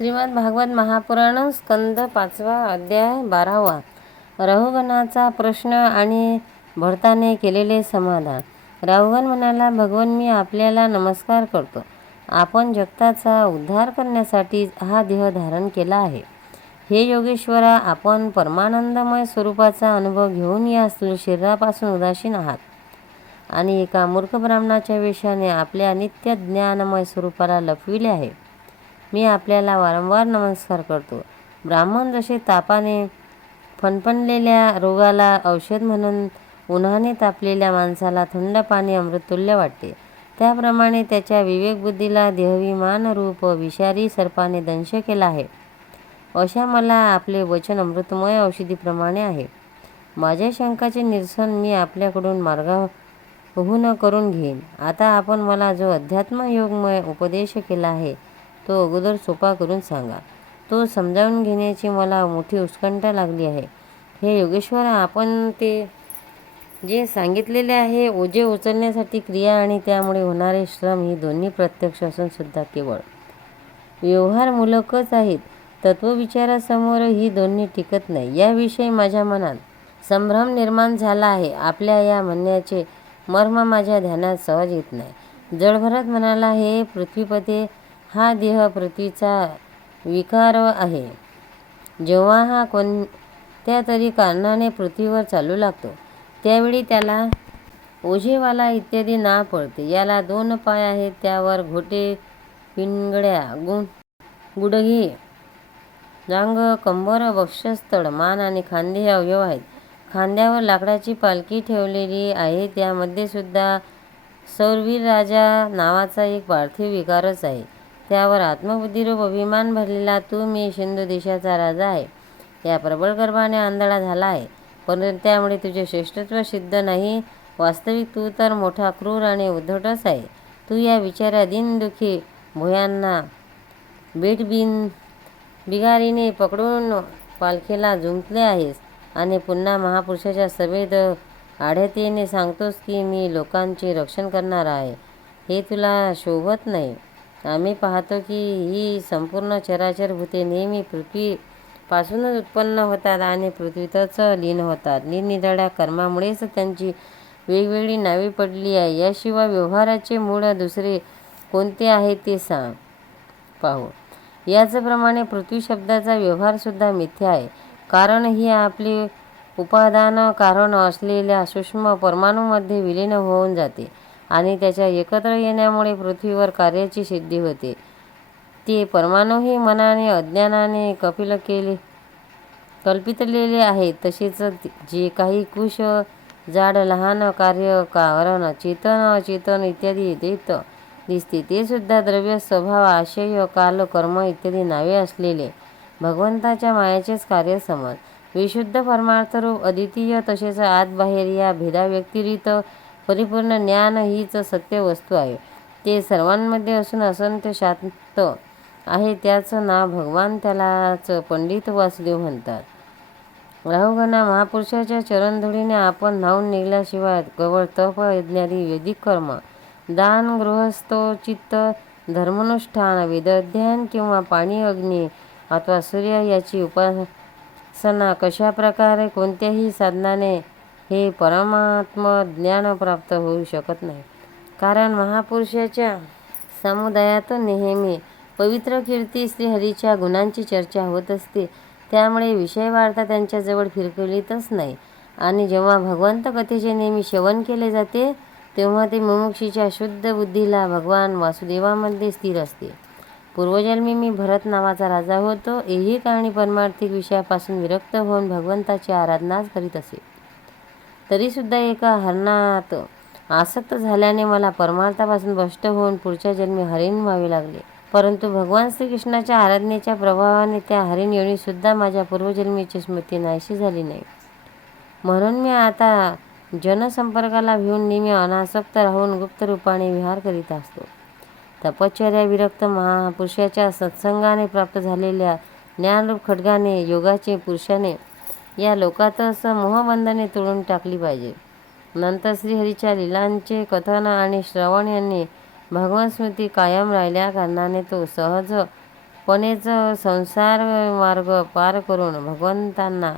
श्रीमद भागवत महापुराण स्कंद पाचवा अध्याय बारावा. राहुगणाचा प्रश्न आणि भरताने केलेले समाधान. राहुगण म्हणाला भगवान मी आपल्याला नमस्कार करतो. आपण जगताचा उद्धार करण्यासाठी हा देह धारण केला आहे. हे योगेश्वरा आपण परमानंदमय स्वरूपाचा अनुभव घेऊन या शरीरापासून उदासीन आहात. आणि एका मूर्ख ब्राह्मणाच्या वेशाने आपल्या नित्य ज्ञानमय स्वरूपाला लपविले आहे. मी आपल्याला वारंवार नमस्कार करतो. ब्राह्मण जसे तापाने फणफणलेल्या रोगाला औषध म्हणून उन्हाने तापलेल्या माणसाला थंड पाणी अमृततुल्य वाटते. त्याप्रमाणे त्याच्या विवेकबुद्धीला देहविमान रूप विषारी सर्पाने दंश केला आहे. अशा मला आपले वचन अमृतमय औषधीप्रमाणे आहे. माझ्या शंकाचे निरसन मी आपल्याकडून मार्गाहून करून घेईन. आता आपण मला जो अध्यात्म योगमय उपदेश केला आहे तो अगोदर सोपा करून सांगा. तो समजावून घेण्याची मला मोठी उत्कंठा लागली आहे. हे योगेश्वर आपण ते जे सांगितलेले आहे ओझे उचलण्यासाठी क्रिया आणि त्यामुळे होणारे श्रम ही दोन्ही प्रत्यक्ष असून सुद्धा केवळ व्यवहारमूलकच आहेत. तत्वविचारासमोर ही दोन्ही टिकत नाही. याविषयी माझ्या मनात संभ्रम निर्माण झाला आहे. आपल्या या म्हणण्याचे मर्म माझ्या ध्यानात सहज येत नाही. जळभरत म्हणाला हे पृथ्वीपते हा देह पृथ्वीचा विकार आहे. जेव्हा हा कोणत्या तरी कारणाने पृथ्वीवर चालू लागतो त्यावेळी त्याला ओझेवाला इत्यादी नाव पडते. याला दोन पाय आहेत त्यावर घोटे पिंगळ्या गुण गुडघे जांग कंबर वक्षस्थळ मान आणि खांदे हे अवयव आहेत. खांद्यावर लाकडाची पालखी ठेवलेली आहे. त्यामध्ये सुद्धा सौरवीर राजा नावाचा एक पार्थिव विकारच आहे. त्यावर आत्मबुद्धीरूप अभिमान भरलेला तू मी सिंधू देशाचा राजा आहे. या प्रबळ गर्भाने आंधळा झाला आहे. परंतु त्यामुळे तुझे श्रेष्ठत्व सिद्ध नाही. वास्तविक तू तर मोठा क्रूर आणि उद्धटच आहे. तू या विचारा दिनदुखी भुयांना बेटबिन बिगारीने पकडून पालखीला जुंपले आहेस आणि पुन्हा महापुरुषाच्या सभेत आढ्यतेने सांगतोस की मी लोकांचे रक्षण करणार आहे. हे तुला शोभत नाही. आम्ही पाहतो की ही संपूर्ण चराचर भूते नेहमी पृथ्वीपासूनच उत्पन्न होतात आणि पृथ्वीतच लीन होतात. निरनिराळ्या कर्मामुळेच त्यांची वेगवेगळी नावे पडली आहे. याशिवाय व्यवहाराचे मूळ दुसरे कोणते आहे ते सांग. पाहू. याचप्रमाणे पृथ्वी शब्दाचा व्यवहारसुद्धा मिथ्या आहे. कारण ही आपली उपादान कारण असलेल्या सूक्ष्म परमाणूमध्ये विलीन होऊन जाते. आणि त्याच्या एकत्र येण्यामुळे पृथ्वीवर कार्याची सिद्धी होते. ते परमाणूही मनाने अज्ञानाने कपिल केले कल्पितलेले आहे. तसेच जे काही कुश जाड लहान कार्य कारण चेतन अचेतन इत्यादी देत दिसते ते सुद्धा द्रव्य स्वभाव आशय काल कर्म इत्यादी नावे असलेले भगवंताच्या मायाचेच कार्य समज. विशुद्ध परमार्थरूप अद्वितीय तसेच आत बाहेर या भेदाव्यतिरिक्त परिपूर्ण ज्ञान हीच सत्य वस्तू आहे. ते सर्वांमध्ये असून असंत शांत आहे त्याचं नाव भगवान त्यालाच पंडित वासुदेव म्हणतात. राहुगणा महापुरुषाच्या चरणधुळीने आपण न्हावून निघल्याशिवाय केवळ तप यज्ञादी वैदिक कर्म दान गृहस्थोचित धर्मानुष्ठान वेदाध्ययन किंवा पाणी अग्नी अथवा सूर्य याची उपासना कशा प्रकारे कोणत्याही साधनाने हे परमात्म ज्ञान प्राप्त होऊ शकत नाही. कारण महापुरुषाच्या समुदायातून नेहमी पवित्र कीर्ती श्रीहरीच्या गुणांची चर्चा होत असते. त्यामुळे विषय वार्ता त्यांच्याजवळ फिरकवलीतच नाही. आणि जेव्हा भगवंत कथेचे नेहमी श्रवण केले जाते तेव्हा ते मुमुक्षीच्या शुद्ध बुद्धीला भगवान वासुदेवामध्ये स्थिर असते. पूर्वजन्मी मी भरत नावाचा राजा होतो. एही कारणी परमार्थिक विषयापासून विरक्त होऊन भगवंताची आराधनाच करीत असे. तरीसुद्धा एका हरणात आसक्त झाल्याने मला परमार्थापासून भ्रष्ट होऊन पुढच्या जन्मी हरिण व्हावे लागले. परंतु भगवान श्रीकृष्णाच्या आराधनेच्या प्रभावाने त्या हरिण योनीसुद्धा माझ्या पूर्वजन्मीची स्मृती नाहीशी झाली नाही. म्हणून मी आता जनसंपर्काला भिवून नेहमी अनासक्त राहून गुप्त रूपाने विहार करीत असतो. तपश्चर्या विरक्त महापुरुषाच्या सत्संगाने प्राप्त झालेल्या ज्ञानरूप खड्गाने योगाचे पुरुषाने या लोकातच मोहबंधने तोडून टाकली पाहिजे. नंतर श्रीहरीच्या लिलांचे कथन आणि श्रवण यांनी भगवान स्मृती कायम राहिल्या कारणाने तो सहजपणेच संसार मार्ग पार करून भगवंतांना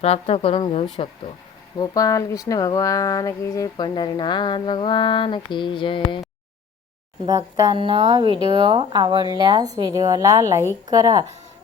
प्राप्त करून घेऊ शकतो. गोपाल कृष्ण भगवान की जय पंढरीनाथ भगवान की जय. भक्तांना व्हिडिओ आवडल्यास व्हिडिओला लाईक करा.